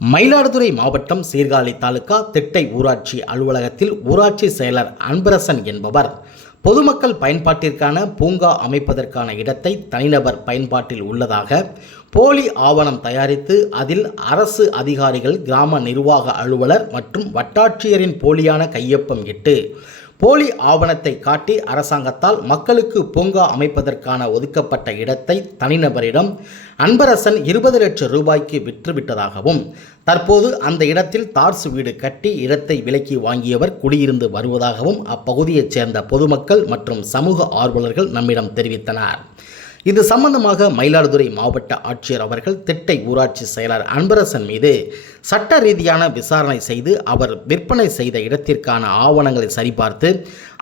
மயிலாடுதுறை மாவட்டம் சீர்காழி தாலுகா திட்டை ஊராட்சி அலுவலகத்தில் ஊராட்சி செயலர் அன்பரசன் என்பவர். பொதுமக்கள் பயன்பாட்டிற்கான பூங்கா அமைப்பதற்கான இடத்தை தனிநபர் பயன்பாட்டில் உள்ளதாக போலி ஆவணம் தயாரித்து அதில் அரசு அதிகாரிகள் கிராம நிர்வாக அலுவலர் மற்றும் வட்டாட்சியரின் போலியான கையொப்பம் இட்டு போலி ஆவணத்தை காட்டி அரசாங்கத்தால் மக்களுக்கு பூங்கா அமைப்பதற்கான ஒதுக்கப்பட்ட இடத்தை தனிநபரிடம் அன்பரசன் இருபது லட்சம் ரூபாய்க்கு விற்றுவிட்டதாகவும் தற்போது அந்த இடத்தில் தார்சு வீடு கட்டி இடத்தை விலக்கி வாங்கியவர் குடியிருந்து வருவதாகவும் அப்பகுதியைச் சேர்ந்த பொதுமக்கள் மற்றும் சமூக ஆர்வலர்கள் நம்மிடம் தெரிவித்தனர். இது சம்பந்தமாக மயிலாடுதுறை மாவட்ட ஆட்சியர் அவர்கள் திட்டை ஊராட்சி செயலர் அன்பரசன் மீது சட்ட ரீதியான விசாரணை செய்து அவர் விற்பனை செய்த இடத்திற்கான ஆவணங்களை சரிபார்த்து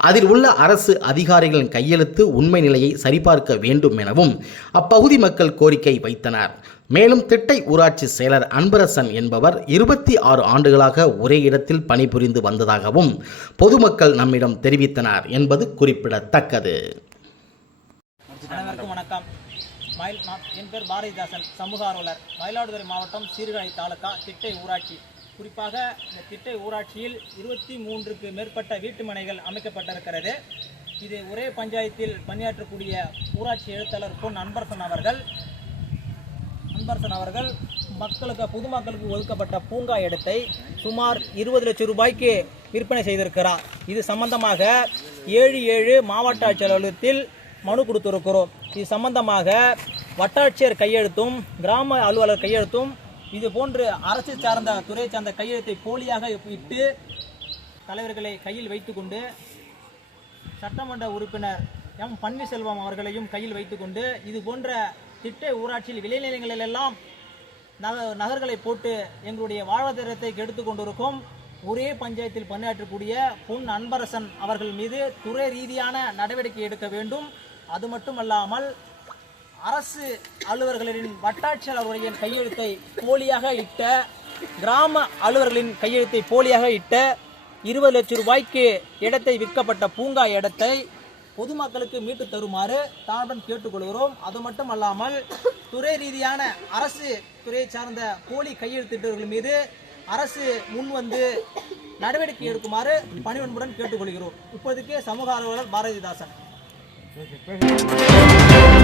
அதில் உள்ள அரசு அதிகாரிகளின் கையெழுத்து உண்மை நிலையை சரிபார்க்க வேண்டும் எனவும் அப்பகுதி மக்கள் கோரிக்கை வைத்தனர். மேலும் திட்டை ஊராட்சி செயலர் அன்பரசன் என்பவர் இருபத்தி ஆறு ஆண்டுகளாக ஒரே இடத்தில் பணிபுரிந்து வந்ததாகவும் பொதுமக்கள் நம்மிடம் தெரிவித்தனர் என்பது குறிப்பிடத்தக்கது. அனைவருக்கும் வணக்கம். மயில் நான் என் பேர் பாரதிதாசன் சமூக ஆர்வலர். மயிலாடுதுறை மாவட்டம் சீர்காழி தாலுக்கா திட்டை ஊராட்சி. குறிப்பாக இந்த திட்டை ஊராட்சியில் இருபத்தி மூன்றுக்கு மேற்பட்ட வீட்டு மனைகள் அமைக்கப்பட்டிருக்கிறது. இது ஒரே பஞ்சாயத்தில் பணியாற்றக்கூடிய ஊராட்சி எழுத்தாளர் பொன் அன்பரசன் அவர்கள் அன்பரசன் அவர்கள் மக்களுக்கு பொதுமக்களுக்கு ஒதுக்கப்பட்ட பூங்கா இடத்தை சுமார் இருபது லட்சம் ரூபாய்க்கு விற்பனை செய்திருக்கிறார். இது சம்பந்தமாக ஏழு ஏழு மாவட்ட ஆட்சியர் அலுவலகத்தில் மனு கொடுத்துருக்கிறோம். இது சம்பந்தமாக வட்டாட்சியர் கையெழுத்தும் கிராம அலுவலர் கையெழுத்தும் இது போன்று அரசு சார்ந்த துறை சார்ந்த கையெழுத்தை போலியாக இட்டு தலைவர்களை கையில் வைத்துக்கொண்டு சட்டமன்ற உறுப்பினர் எம். பன்னீர்செல்வம் அவர்களையும் கையில் வைத்துக்கொண்டு இது போன்ற திட்ட ஊராட்சியில் விளைநிலங்களிலெல்லாம் நக நகர்களை போட்டு எங்களுடைய வாழ்வாதாரத்தை கெடுத்து கொண்டிருக்கும் ஒரே பஞ்சாயத்தில் பணியாற்றக்கூடிய பொன் அன்பரசன் அவர்கள் மீது துறை ரீதியான நடவடிக்கை எடுக்க வேண்டும். அது மட்டுமல்லாமல் அரசு அலுவலர்களின் வட்டாட்சியாளருடைய கையெழுத்தை போலியாக இட்ட கிராம அலுவலர்களின் கையெழுத்தை போலியாக இட்ட இருபது லட்சம் ரூபாய்க்கு இடத்தை விற்கப்பட்ட பூங்கா இடத்தை பொதுமக்களுக்கு மீட்டு தருமாறு தானுடன் கேட்டுக்கொள்கிறோம். அது மட்டும் அல்லாமல் துறை ரீதியான அரசு துறை சார்ந்த போலி கையெழுத்திட்டவர்கள் மீது அரசு முன் வந்து நடவடிக்கை எடுக்குமாறு பணிவன்புடன் கேட்டுக்கொள்கிறோம். இப்போதைக்கு சமூக ஆர்வலர் பாரதிதாசன். చెప్పేసి